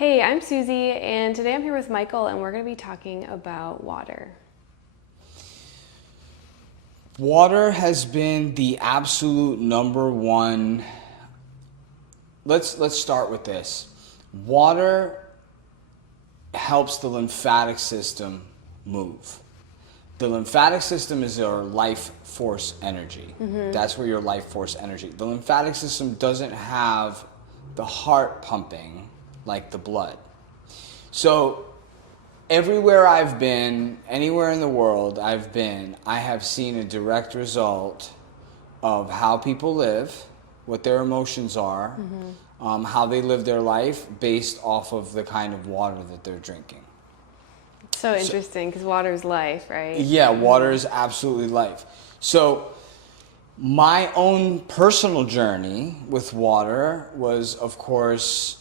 Hey, I'm Susie, and today I'm here with Michael, and we're going to be talking about water. Water has been the absolute number one. Let's start with this. Water helps the lymphatic system move. The lymphatic system is our life force energy. That's where your life force energy. The lymphatic system doesn't have the heart pumping like the blood. So everywhere I've been, anywhere in the world I've been, I have seen a direct result of how people live, what their emotions are, how they live their life based off of the kind of water that they're drinking. So interesting, because water is life, right? Yeah, water is absolutely life. So my own personal journey with water was, of course,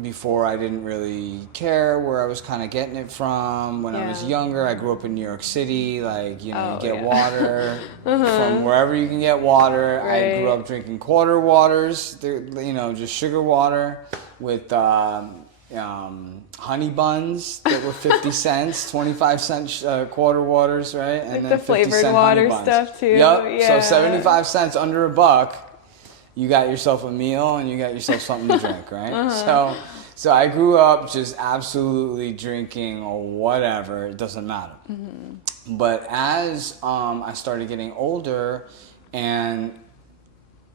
before I didn't really care where I was kind of getting it from. When I was younger, I grew up in New York City. Like, you get water from wherever you can get water. Right. I grew up drinking quarter waters, just sugar water with honey buns that were 50 cents, 25-cent quarter waters, right? Like and the then 50 flavored cent water honey buns. stuff too. Yep. Yeah. So 75 cents under a buck. You got yourself a meal and you got yourself something to drink, right? So I grew up just absolutely drinking or whatever, it doesn't matter. But as I started getting older and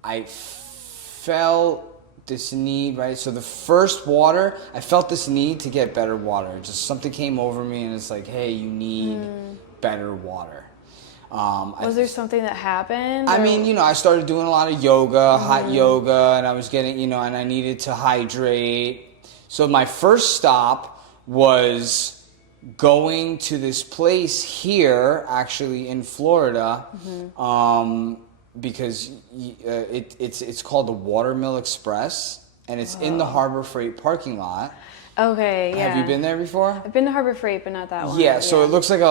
I felt this need, right? So the first water, I felt this need to get better water. Just something came over me and it's like, hey, you need better water. Was there something that happened? I mean, I started doing a lot of yoga, hot yoga, and I was getting, and I needed to hydrate. So my first stop was going to this place here, actually in Florida, because it's called the Watermill Express, and it's in the Harbor Freight parking lot. Okay, yeah. Have you been there before? I've been to Harbor Freight, but not that one. Yeah, so it looks like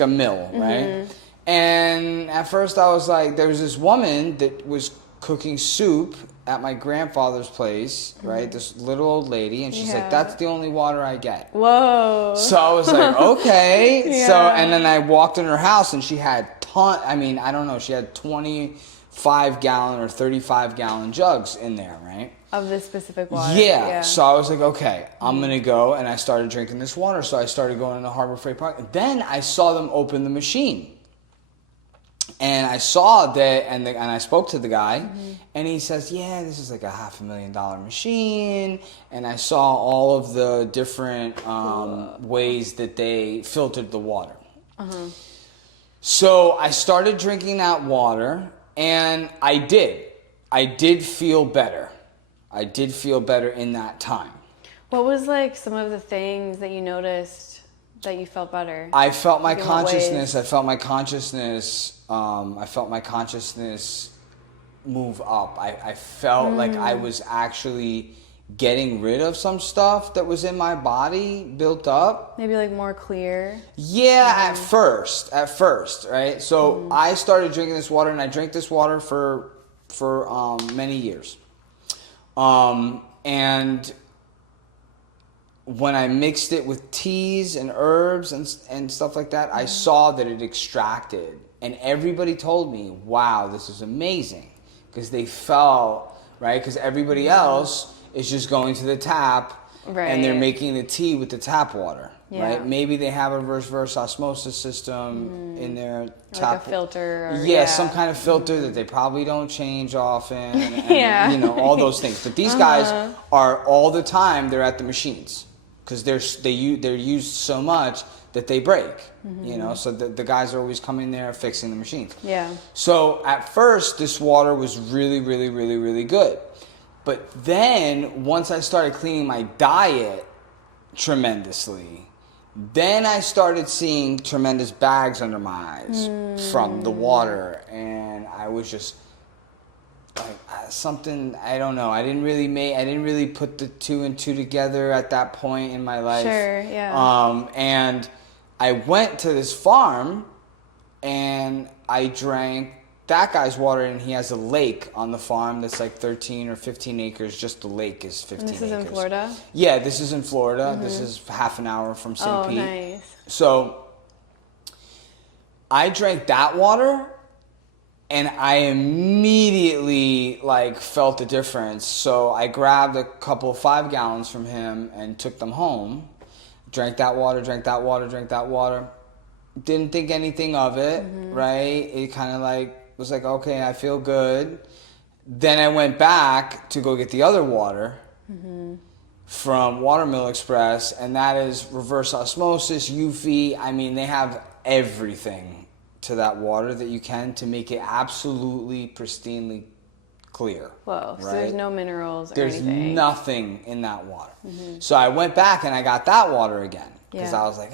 a mill, right? And at first I was like, there was this woman that was cooking soup at my grandfather's place, right? This little old lady, and she's like, that's the only water I get. Whoa. So I was like, okay. So, and then I walked in her house and she had I don't know, she had 25-gallon or 35-gallon jugs in there, right? Of this specific water. Yeah. So I was like, okay, I'm going to go. And I started drinking this water. So I started going to the Harbor Freight Park. And then I saw them open the machine. And I saw that, and I spoke to the guy, and he says, yeah, this is like a $500,000 machine. And I saw all of the different ways that they filtered the water. So I started drinking that water, and I did feel better. I did feel better in that time. What was like some of the things that you noticed that you felt better? I felt my Like, in what consciousness. ways? I felt my consciousness. I felt my consciousness move up. I felt like I was actually getting rid of some stuff that was in my body built up. Maybe like more clear? Yeah, at first, right? So I started drinking this water, and I drank this water for many years. And when I mixed it with teas and herbs and stuff like that, I saw that it extracted. And everybody told me, wow, this is amazing. Because they felt, right? Because everybody else is just going to the tap and they're making the tea with the tap water, right? Maybe they have a reverse osmosis system in their tap. Like a filter. Or, some kind of filter that they probably don't change often. And, all those things. But these guys are all the time, they're at the machines. Because they're used so much that they break, so the guys are always coming there fixing the machines. Yeah. So at first, this water was really, really, really, really good. But then once I started cleaning my diet tremendously, then I started seeing tremendous bags under my eyes from the water, and I was just like something, I don't know. I didn't really put the two and two together at that point in my life. Sure, yeah. And I went to this farm and I drank that guy's water, and he has a lake on the farm that's like 13 or 15 acres. Just the lake is 15 And this is acres. in Florida? Yeah, this is in Florida. This is half an hour from St. Pete. Nice. So I drank that water, and I immediately like felt the difference. So I grabbed a couple 5 gallons from him and took them home. Drank that water, drank that water, drank that water. Didn't think anything of it, right? It kind of like was like, okay, I feel good. Then I went back to go get the other water from Watermill Express, and that is reverse osmosis, UV. I mean, they have everything to that water that you can to make it absolutely pristinely clear. Whoa, right? so there's no minerals or There's anything. nothing in that water. So I went back and I got that water again. Because Yeah. I was like,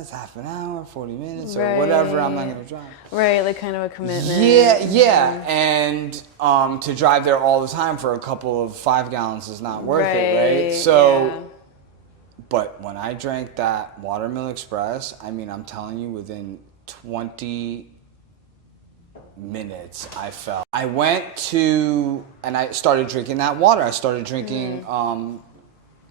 it's half an hour, 40 minutes, or whatever, I'm not going to drive. Right, like kind of a commitment. Yeah. And to drive there all the time for a couple of 5 gallons is not worth it, right? So, but when I drank that Watermill Express, I mean, I'm telling you, within 20 minutes, I went to, and I started drinking that water. I started drinking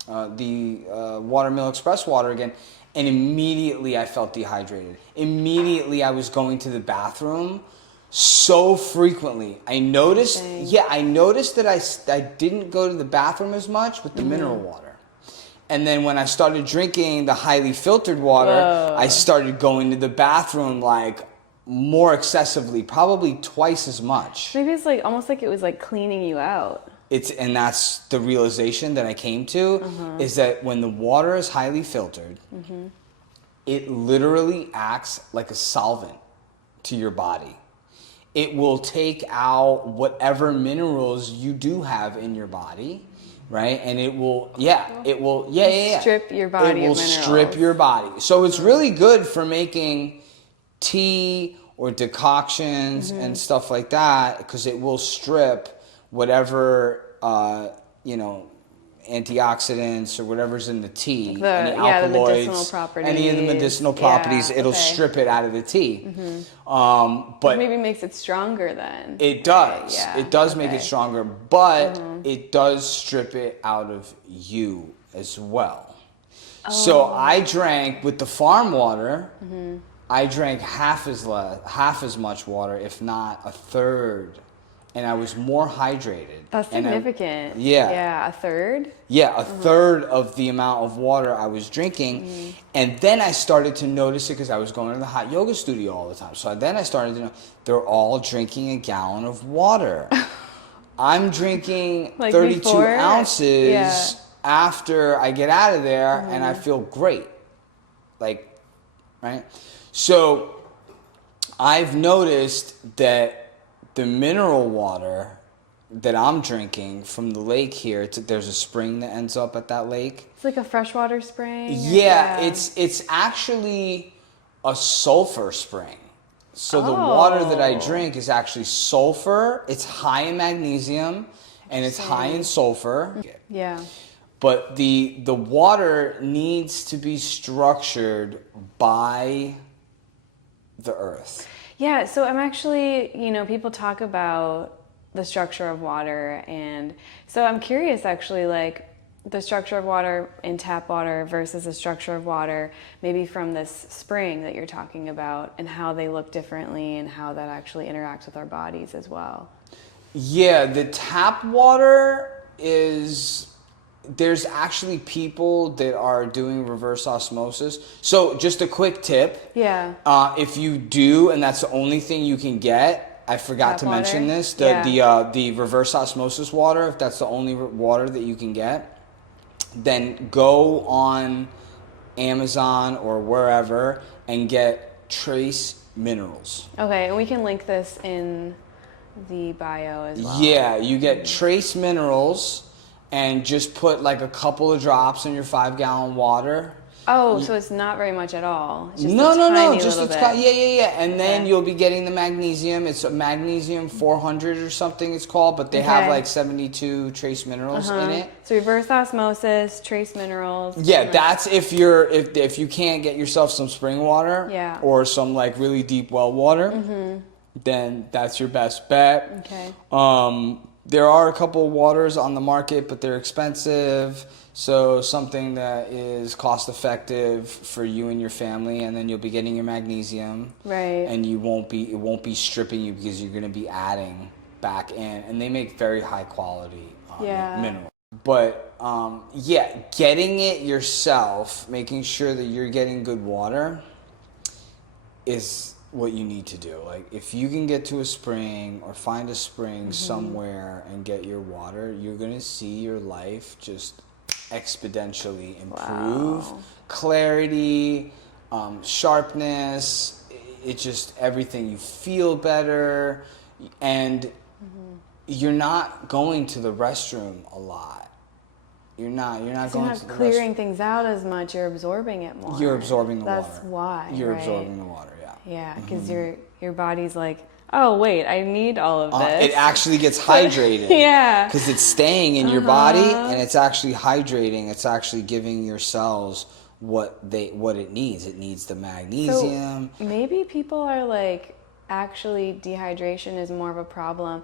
the Watermill Express water again, and immediately I felt dehydrated. Immediately I was going to the bathroom so frequently. I noticed that I didn't go to the bathroom as much with the mineral water. And then when I started drinking the highly filtered water, I started going to the bathroom like more excessively, probably twice as much. Maybe it's like almost like it was like cleaning you out. And that's the realization that I came to, is that when the water is highly filtered, it literally acts like a solvent to your body. It will take out whatever minerals you do have in your body, right? And it will strip your body of minerals. It will strip your body. So it's really good for making tea or decoctions and stuff like that, because it will strip whatever antioxidants or whatever's in the tea, any alkaloids, the medicinal properties. any of the medicinal properties, it'll strip it out of the tea. But maybe makes it stronger then. It does. It does make it stronger, but it does strip it out of you as well. So I drank with the farm water. I drank half as much water, if not a third, and I was more hydrated. That's significant. Yeah, a third. Yeah, a third of the amount of water I was drinking, and then I started to notice it because I was going to the hot yoga studio all the time. So then I started to know they're all drinking a gallon of water. I'm drinking like 32 before? ounces after I get out of there, and I feel great. Like, right? So I've noticed that the mineral water that I'm drinking from the lake here, there's a spring that ends up at that lake. It's like a freshwater spring? Yeah, it's actually a sulfur spring. So the water that I drink is actually sulfur. It's high in magnesium and it's high in sulfur. Yeah. But the water needs to be structured by the earth. Yeah, so I'm actually, people talk about the structure of water, and so I'm curious actually, like the structure of water in tap water versus the structure of water maybe from this spring that you're talking about, and how they look differently and how that actually interacts with our bodies as well. Yeah, the tap water there's actually people that are doing reverse osmosis. So just a quick tip. Yeah. If you do, and that's the only thing you can get, I forgot to mention this, the reverse osmosis water, if that's the only water that you can get, then go on Amazon or wherever and get trace minerals. Okay, and we can link this in the bio as well. Yeah, you get trace minerals and just put like a couple of drops in your 5-gallon water. Oh, so it's not very much at all. It's just No, just a bit. And then you'll be getting the magnesium. It's a magnesium 400 or something it's called, but they have like 72 trace minerals in it. So reverse osmosis, trace minerals. Yeah, that's if you can't get yourself some spring water Yeah. or some like really deep well water. then that's your best bet. Okay. There are a couple waters on the market, but they're expensive. So something that is cost effective for you and your family, and then you'll be getting your magnesium. Right. And it won't be stripping you because you're going to be adding back in. And they make very high quality minerals. But getting it yourself, making sure that you're getting good water is what you need to do. Like, if you can get to a spring or find a spring somewhere and get your water, you're going to see your life just exponentially improve. Wow. Clarity, sharpness, it's just everything. You feel better, and you're not going to the restroom a lot. You're not going to the restroom. You're not clearing things out as much. You're absorbing it more. You're absorbing the water. That's why. You're right? absorbing the water. Yeah, because your body's like, oh wait, I need all of this. It actually gets hydrated. Yeah. Because it's staying in your body, and it's actually hydrating. It's actually giving your cells what it needs. It needs the magnesium. So maybe people are like, actually dehydration is more of a problem.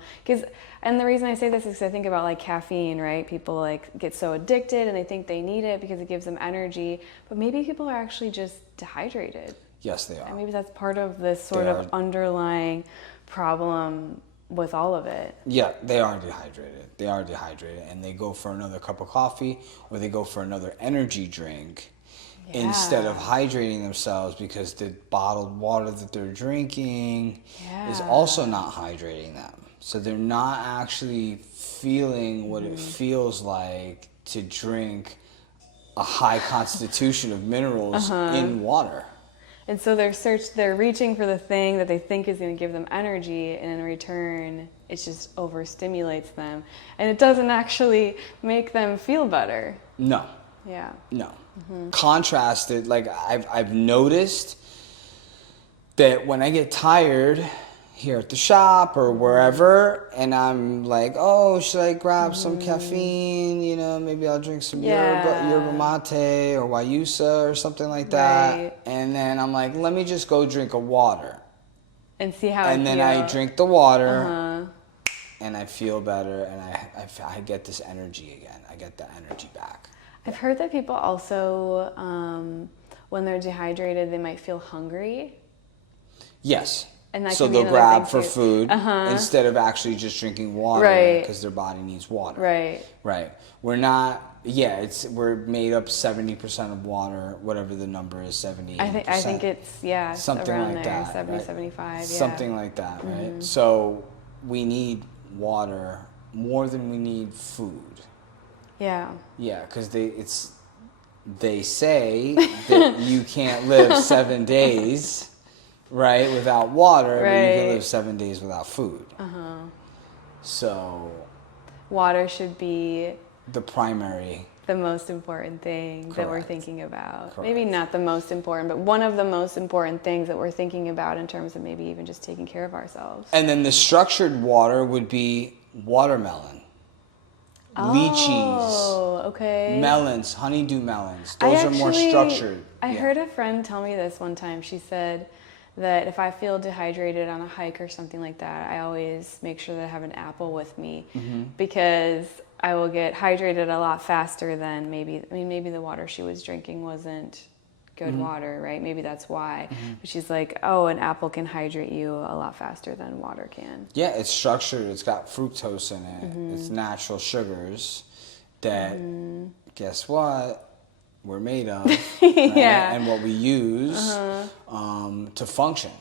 And the reason I say this is because I think about like caffeine, right? People like get so addicted and they think they need it because it gives them energy. But maybe people are actually just dehydrated. Yes, they are. And maybe that's part of this sort of underlying problem with all of it. Yeah, they are dehydrated. They are dehydrated, and they go for another cup of coffee or they go for another energy drink instead of hydrating themselves, because the bottled water that they're drinking is also not hydrating them. So they're not actually feeling what it feels like to drink a high constitution of minerals in water. And so they're reaching for the thing that they think is going to give them energy, and in return, it just overstimulates them, and it doesn't actually make them feel better. No. Yeah. No. Contrasted, like I've noticed that when I get tired here at the shop or wherever, and I'm like, oh, should I grab some caffeine? You know, maybe I'll drink some yerba mate or guayusa or something like that. Right. And then I'm like, let me just go drink a water. And see how And then I drink the water, and I feel better, and I get this energy again. I get that energy back. I've heard that people also, when they're dehydrated, they might feel hungry. Yes. And that so can be they'll another grab thing for too. food instead of actually just drinking water, because their body needs water. Right. Right. We're not. Yeah, we're made up 70% of water, whatever the number is, 78%. I think it's something around like there, that, 70, right? 75. Yeah. Something like that, right? So we need water more than we need food. Yeah. Yeah, because they say that you can't live 7 days, right, without water, but you can live 7 days without food. So water should be the most important thing that we're thinking about. Correct. Maybe not the most important, but one of the most important things that we're thinking about in terms of maybe even just taking care of ourselves. And then the structured water would be watermelon, lychees, okay. melons, honeydew melons. Those are more structured. I heard a friend tell me this one time. She said that if I feel dehydrated on a hike or something like that, I always make sure that I have an apple with me, because I will get hydrated a lot faster than maybe the water she was drinking wasn't good water, right? Maybe that's why. But she's like, oh, an apple can hydrate you a lot faster than water can. Yeah, it's structured. It's got fructose in it. It's natural sugars that, guess what, we're made of, right? And what we use to function.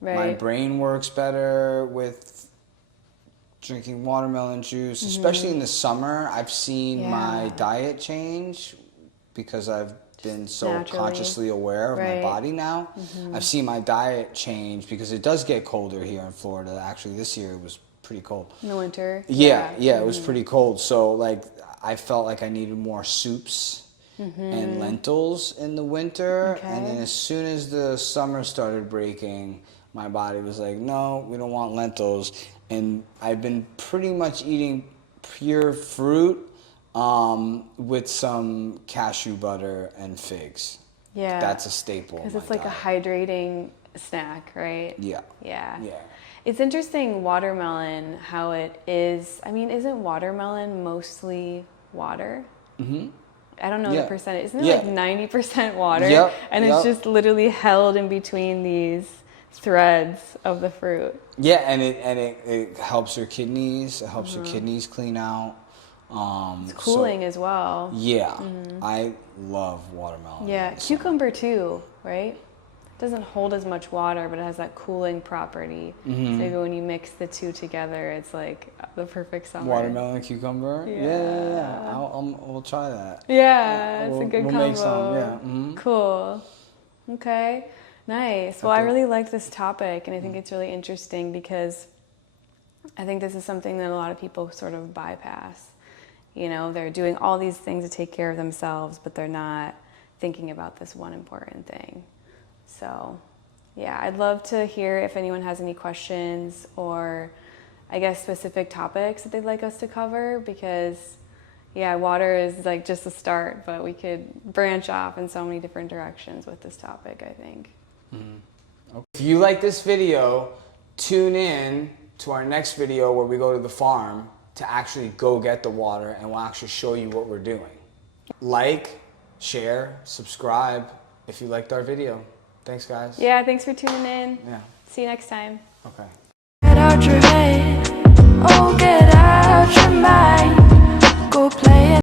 Right. My brain works better with drinking watermelon juice, especially in the summer. I've seen my diet change because I've been so consciously aware of my body now. I've seen my diet change because it does get colder here in Florida. Actually, this year it was pretty cold. In the winter? Yeah, it was pretty cold. So like I felt like I needed more soups and lentils in the winter. And then as soon as the summer started breaking, my body was like, no, we don't want lentils. And I've been pretty much eating pure fruit with some cashew butter and figs. Yeah. That's a staple. Because it's like a hydrating snack, right? Yeah. Yeah. It's interesting, watermelon, how it is. I mean, isn't watermelon mostly water? Mm-hmm. I don't know the percentage. Isn't it like 90% water? Yep. And it's just literally held in between these threads of the fruit. Yeah, and it helps your kidneys. It helps your kidneys clean out. It's cooling as well. Yeah, I love watermelon. Yeah, cucumber too, right? It doesn't hold as much water, but it has that cooling property. So maybe when you mix the two together, it's like the perfect summer. Watermelon and cucumber? Yeah. We'll try that. Yeah, it's a good combo. We'll make some, yeah. Cool. Okay, nice. Well, I really like this topic, and I think it's really interesting because I think this is something that a lot of people sort of bypass. You know, they're doing all these things to take care of themselves, but they're not thinking about this one important thing. So, yeah, I'd love to hear if anyone has any questions or, I guess, specific topics that they'd like us to cover, because, yeah, water is like just a start, but we could branch off in so many different directions with this topic, I think. Okay. If you like this video, tune in to our next video where we go to the farm to actually go get the water, and we'll actually show you what we're doing. Like, share, subscribe if you liked our video. Thanks, guys. Yeah, thanks for tuning in. Yeah. See you next time. Okay. Get out your head, oh get out your mind, go play.